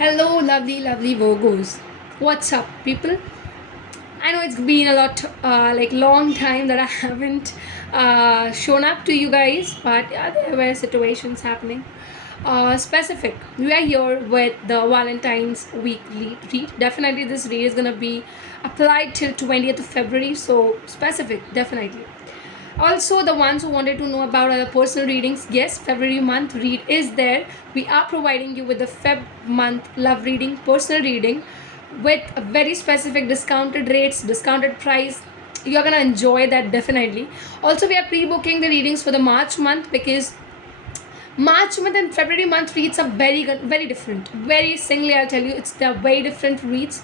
Hello, lovely, lovely Virgos. What's up, people? I know it's been a lot, long time that I haven't shown up to you guys, but yeah, there were situations happening. Specific. We are here with the Valentine's Week read. Definitely, this read is gonna be applied till 20th of February. So specific, definitely. Also, the ones who wanted to know about our personal readings, yes, February month read is there. We are providing you with the Feb month love reading, personal reading with a very specific discounted rates, discounted price. You're gonna enjoy that definitely. Also, we are pre-booking the readings for the March month because March month and February month reads are very good, very different. Very singly, I'll tell you, they're very different reads.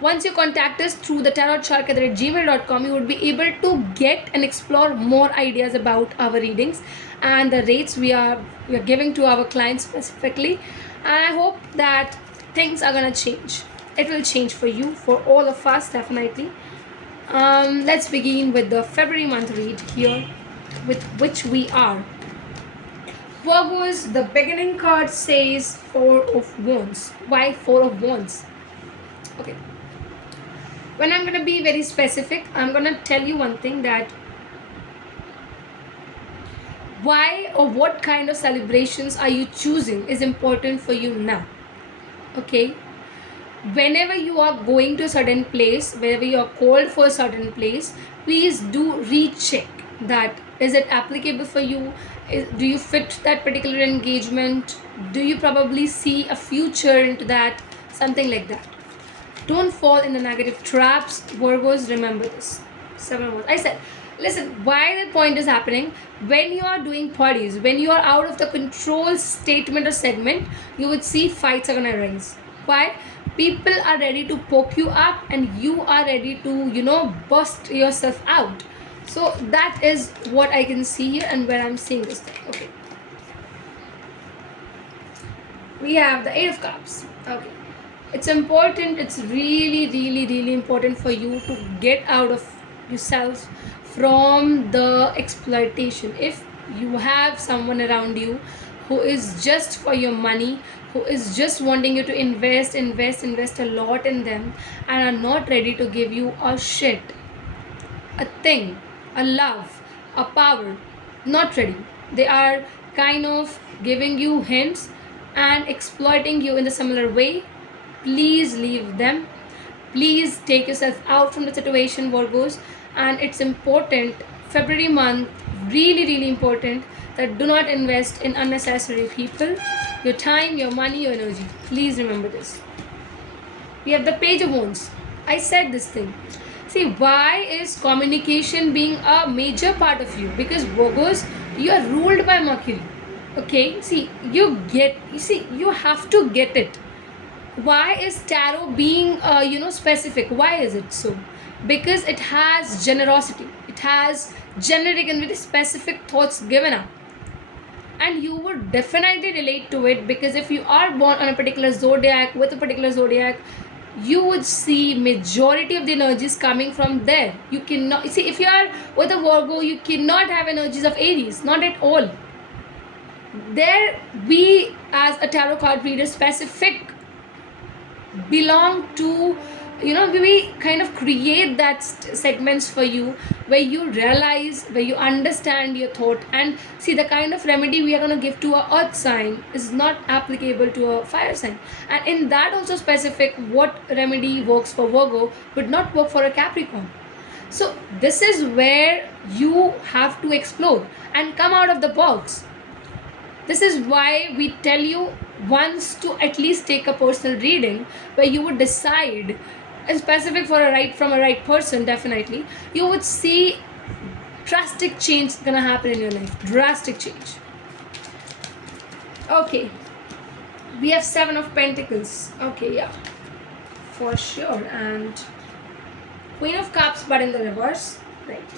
Once you contact us through the tarotshark@gmail.com, you would be able to get and explore more ideas about our readings and the rates we are giving to our clients specifically. And I hope that things are gonna change. It will change for you, for all of us, definitely. Let's begin with the February month read here, with which we are. Virgos, the beginning card says Four of Wands. Why Four of Wands? Okay. When I'm going to be very specific, I'm going to tell you one thing, that why or what kind of celebrations are you choosing is important for you now. Okay. Whenever you are going to a certain place, whenever you are called for a certain place, please do recheck that is it applicable for you. Do you fit that particular engagement? Do you probably see a future into that? Something like that. Don't fall in the negative traps, Virgos. Remember this. 7 words. I said, listen, why that point is happening, when you are doing parties, when you are out of the control statement or segment, you would see fights are gonna rise. Why? People are ready to poke you up and you are ready to bust yourself out. So that is what I can see here and where I'm seeing this thing. Okay. We have the Eight of Cups. Okay. It's important, it's really, really, really important for you to get out of yourself from the exploitation. If you have someone around you who is just for your money, who is just wanting you to invest a lot in them, and are not ready to give you a shit, a thing, a love, a power, not ready. They are kind of giving you hints and exploiting you in the similar way. Please leave them. Please take yourself out from the situation, Virgos. And it's important, February month, really, really important, that do not invest in unnecessary people, your time, your money, your energy. Please remember this. We have the Page of Wands. I said this thing. See, why is communication being a major part of you? Because Virgos, you are ruled by Mercury. Okay, see, you have to get it. Why is tarot being specific? Why is it so? Because it has generosity, it has generic and very specific thoughts given up, and you would definitely relate to it, because if you are born on a particular zodiac, with a particular zodiac, you would see majority of the energies coming from there. You cannot see, if you are with a Virgo, you cannot have energies of Aries, not at all. There, we as a tarot card reader specific belong to, we kind of create that segments for you, where you realize, where you understand your thought, and see the kind of remedy we are going to give to a earth sign is not applicable to a fire sign, and in that also specific, what remedy works for Virgo would not work for a Capricorn. So this is where you have to explore and come out of the box. This is why we tell you once to at least take a personal reading, where you would decide, and specific for from a right person, definitely you would see drastic change gonna happen in your life. Drastic change. Okay, we have Seven of Pentacles. Okay, yeah, for sure. And Queen of Cups, but in the reverse. Right,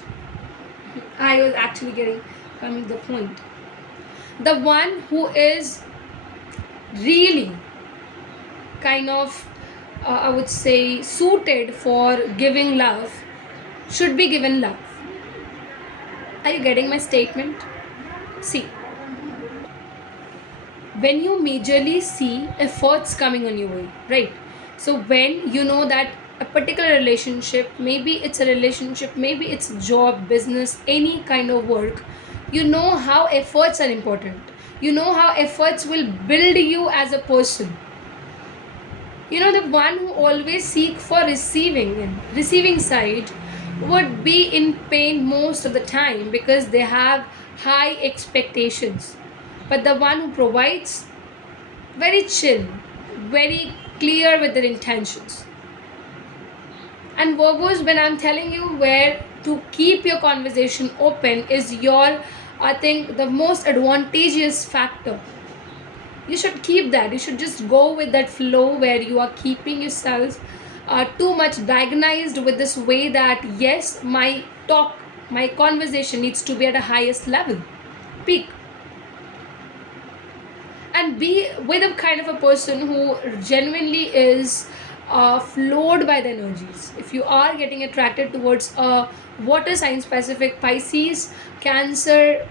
I was actually coming to the point. The one who is really kind of I would say suited for giving love should be given love. Are you getting my statement? See, when you majorly see efforts coming on your way, right? So when you know that a particular relationship, maybe it's a relationship, maybe it's a job, business, any kind of work, you know how efforts are important. You know how efforts will build you as a person. You know, the one who always seek for receiving and receiving side would be in pain most of the time because they have high expectations. But the one who provides, very chill, very clear with their intentions. And Virgos, when I'm telling you where to keep your conversation open, is your, I think, the most advantageous factor. You should keep that. You should just go with that flow where you are keeping yourself too much diagnosed with this way that yes, my talk, my conversation needs to be at a highest level, peak, and be with a kind of a person who genuinely is flowed by the energies. If you are getting attracted towards a water sign specific, Pisces, Cancer,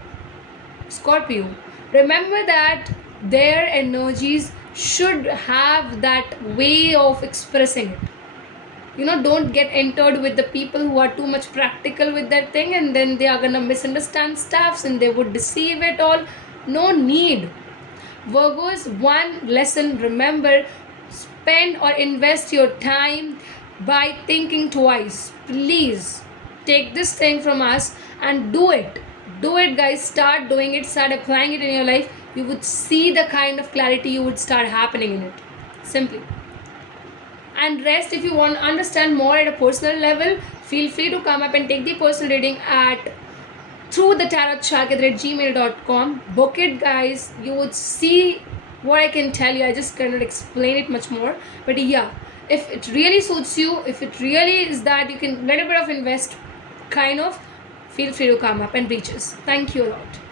Scorpio, remember that their energies should have that way of expressing it. You know, don't get entered with the people who are too much practical with their thing, and then they are gonna misunderstand stuffs and they would deceive it all. No need. Virgos, one lesson remember, spend or invest your time by thinking twice. Please take this thing from us and do it. Do it, guys. Start doing it, start applying it in your life. You would see the kind of clarity you would start happening in it. Simply. And rest, if you want to understand more at a personal level, feel free to come up and take the personal reading at through the tarotcharkit@gmail.com. Book it, guys. You would see what I can tell you. I just cannot explain it much more. But yeah, if it really suits you, if it really is that you can little bit of invest, kind of, feel free to come up and reach us. Thank you a lot.